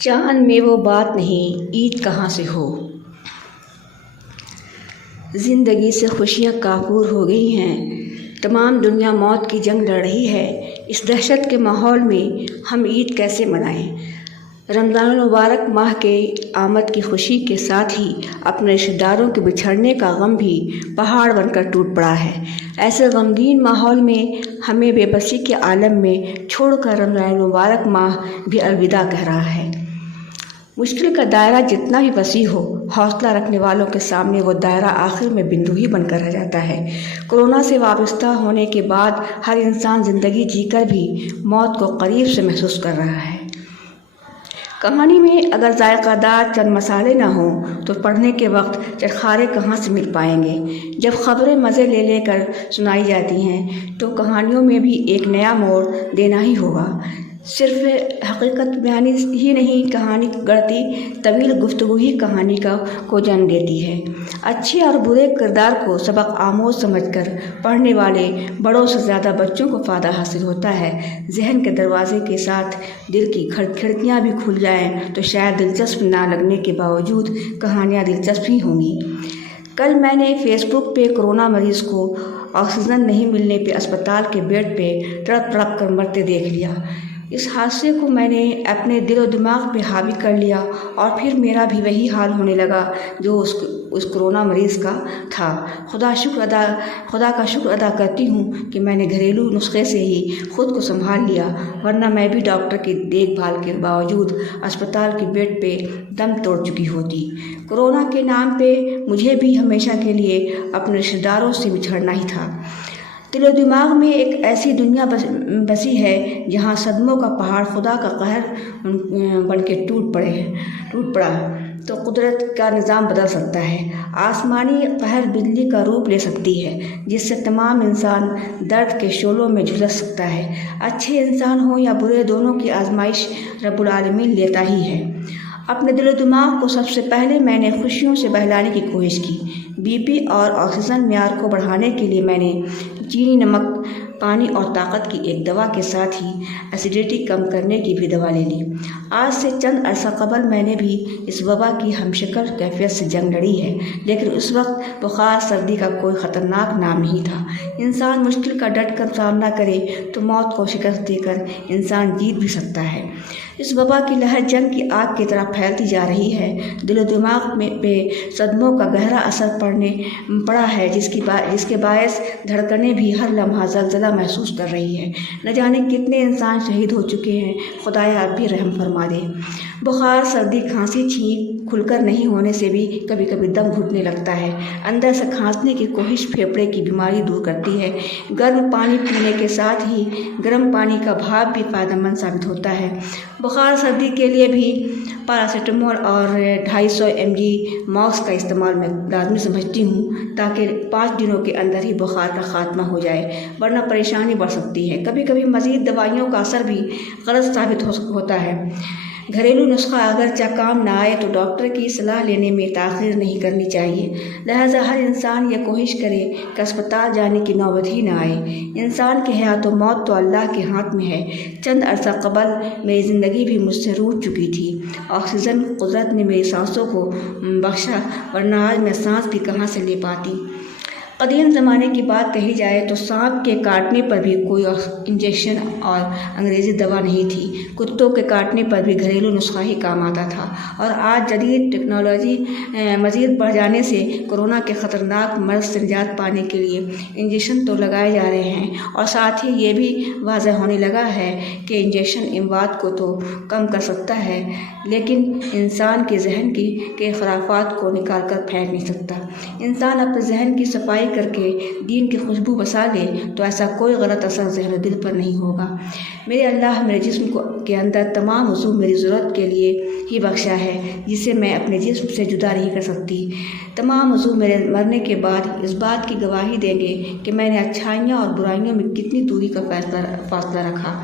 चांद में वो बात नहीं, ईद कहाँ से हो। ज़िंदगी से खुशियाँ काफूर हो गई हैं, तमाम दुनिया मौत की जंग लड़ रही है। इस दहशत के माहौल में हम ईद कैसे मनाएं। रमज़ान मुबारक माह के आमद की खुशी के साथ ही अपने रिश्तेदारों के बिछड़ने का गम भी पहाड़ बनकर टूट पड़ा है। ऐसे गमगीन माहौल में हमें बेबसी के आलम में छोड़कर रमज़ान मुबारक माह भी अलविदा कह रहा है। मुश्किल का दायरा जितना भी वसी हो, हौसला रखने वालों के सामने वो दायरा आखिर में बिंदु ही बनकर रह जाता है। कोरोना से वाबस्ता होने के बाद हर इंसान ज़िंदगी जीकर भी मौत को करीब से महसूस कर रहा है। कहानी में अगर जायकादार चंद मसाले ना हों तो पढ़ने के वक्त चटखारे कहाँ से मिल पाएंगे। जब खबरें मज़े ले लेकर सुनाई जाती हैं तो कहानियों में भी एक नया मोड़ देना ही होगा। सिर्फ हकीकत बयानी ही नहीं, कहानी गढ़ती तवील गुफ्तगू ही कहानी को जन्म देती है। अच्छे और बुरे किरदार को सबक आमोज समझकर पढ़ने वाले बड़ों से ज़्यादा बच्चों को फ़ायदा हासिल होता है। जहन के दरवाजे के साथ दिल की खिड़कियाँ भी खुल जाएं तो शायद दिलचस्प ना लगने के बावजूद कहानियाँ दिलचस्प ही होंगी। कल मैंने फेसबुक पे कोरोना मरीज़ को ऑक्सीजन नहीं मिलने पे अस्पताल के बेड पे तड़प तड़प कर मरते देख लिया। इस हादसे को मैंने अपने दिल और दिमाग पे हावी कर लिया और फिर मेरा भी वही हाल होने लगा जो उस कोरोना मरीज़ का था। खुदा का शुक्र अदा करती हूँ कि मैंने घरेलू नुस्खे से ही ख़ुद को संभाल लिया, वरना मैं भी डॉक्टर की देखभाल के बावजूद अस्पताल के बेड पे दम तोड़ चुकी होती। कोरोना के नाम पे मुझे भी हमेशा के लिए अपने रिश्तेदारों से बिछड़ना ही था। दिलो दिमाग में एक ऐसी दुनिया बसी है जहाँ सदमों का पहाड़ खुदा का कहर बन के टूट पड़ा तो कुदरत का निज़ाम बदल सकता है। आसमानी कहर बिजली का रूप ले सकती है जिससे तमाम इंसान दर्द के शोलों में झुलस सकता है। अच्छे इंसान हो या बुरे, दोनों की आजमाइश रब्बुल आलमीन लेता ही है। अपने दिलो दिमाग को सबसे पहले मैंने खुशियों से बहलाने की कोशिश की। बीपी और ऑक्सीजन म्यार को बढ़ाने के लिए मैंने चीनी, नमक, पानी और ताकत की एक दवा के साथ ही एसिडिटी कम करने की भी दवा ले ली। आज से चंद अरसा कबल मैंने भी इस वबा की हमशक्ल कैफियत से जंग लड़ी है, लेकिन उस वक्त बुखार सर्दी का कोई ख़तरनाक नाम नहीं था। इंसान मुश्किल का डट कर सामना करे तो मौत को शिकस्त देकर इंसान जीत भी सकता है। इस वबा की लहर जंग की आग की तरह फैलती जा रही है। दिलो दिमाग पे सदमों का गहरा असर पड़ा है जिसके बायस धड़कनें भी हर लम्हा ज़लज़ला महसूस कर रही है। न जाने कितने इंसान शहीद हो चुके हैं, खुदाया आप भी रहम फरमा दे। बुखार, सर्दी, खांसी, छींक खुलकर नहीं होने से भी कभी कभी दम घुटने लगता है। अंदर से खांसने की कोशिश फेफड़े की बीमारी दूर करती है। गर्म पानी पीने के साथ ही गर्म पानी का भाप भी फ़ायदेमंद साबित होता है। बुखार सर्दी के लिए भी पैरासीटामोल और 250 mg मॉक्स का इस्तेमाल मैं लाजमी समझती हूँ ताकि 5 दिनों के अंदर ही बुखार का खात्मा हो जाए, वरना परेशानी बढ़ सकती है। कभी कभी मज़ीद दवाइयों का असर भी गलत साबित होता है। घरेलू नुस्खा अगरचे काम ना आए तो डॉक्टर की सलाह लेने में ताख़ीर नहीं करनी चाहिए। लिहाजा हर इंसान ये कोशिश करे कि अस्पताल जाने की नौबत ही ना आए। इंसान की हयात व मौत तो अल्लाह के हाथ में है। चंद अरसा कबल मेरी ज़िंदगी भी मुझसे रूठ चुकी थी। ऑक्सीजन कुदरत ने मेरी सांसों को बख्शा, वरना आज मैं सांस भी कहाँ से ले पाती। कदीम ज़माने की बात कही जाए तो सांप के काटने पर भी कोई इंजेक्शन और अंग्रेज़ी दवा नहीं थी। कुत्तों के काटने पर भी घरेलू नुस्खा ही काम आता था। और आज जदीद टेक्नोलॉजी मज़ीद बढ़ जाने से कोरोना के ख़तरनाक मर्ज़ से निजात पाने के लिए इंजेक्शन तो लगाए जा रहे हैं और साथ ही ये भी वाज़ह होने लगा है कि इंजेक्शन इमवात को तो कम कर सकता है, लेकिन इंसान के जहन के खराफात को निकाल कर फेंक नहीं सकता। इंसान अपने जहन की सफाई करके दीन की खुशबू बसा ले तो ऐसा कोई गलत असर ज़हन दिल पर नहीं होगा। मेरे अल्लाह मेरे जिस्म के अंदर तमाम उज़ू मेरी ज़रूरत के लिए ही बख्शा है, जिसे मैं अपने जिस्म से जुदा नहीं कर सकती। तमाम उज़ू मेरे मरने के बाद इस बात की गवाही देंगे कि मैंने अच्छाइयाँ और बुराइयों में कितनी दूरी का फासला रखा।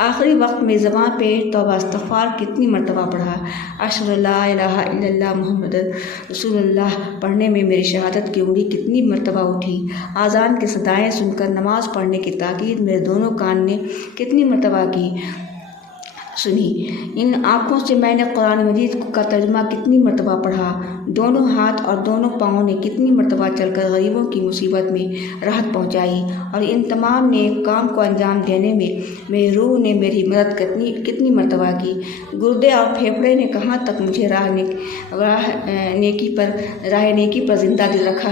आखिरी वक्त में ज़बान पे तौबा इस्तग़फ़ार कितनी मरतबा पढ़ा। अशहदु ला इलाहा इल्लल्लाह मुहम्मद रसूलुल्लाह पढ़ने में मेरी शहादत की उंगली कितनी मरतबा उठी। आज़ान की सदाएँ सुनकर नमाज़ पढ़ने की ताकीद मेरे दोनों कान ने कितनी मरतबा की। सुनी। इन आँखों से मैंने कुरान मजीद का तर्जुमा कितनी मरतबा पढ़ा, दोनों हाथ और दोनों पाँव ने कितनी मरतबा चलकर गरीबों की मुसीबत में राहत पहुँचाई, और इन तमाम नेक काम को अंजाम देने में मेरी रूह ने मेरी मदद कितनी मरतबा की। गुर्दे और फेफड़े ने कहाँ तक मुझे राह नेकी पर जिंदा दिल रखा।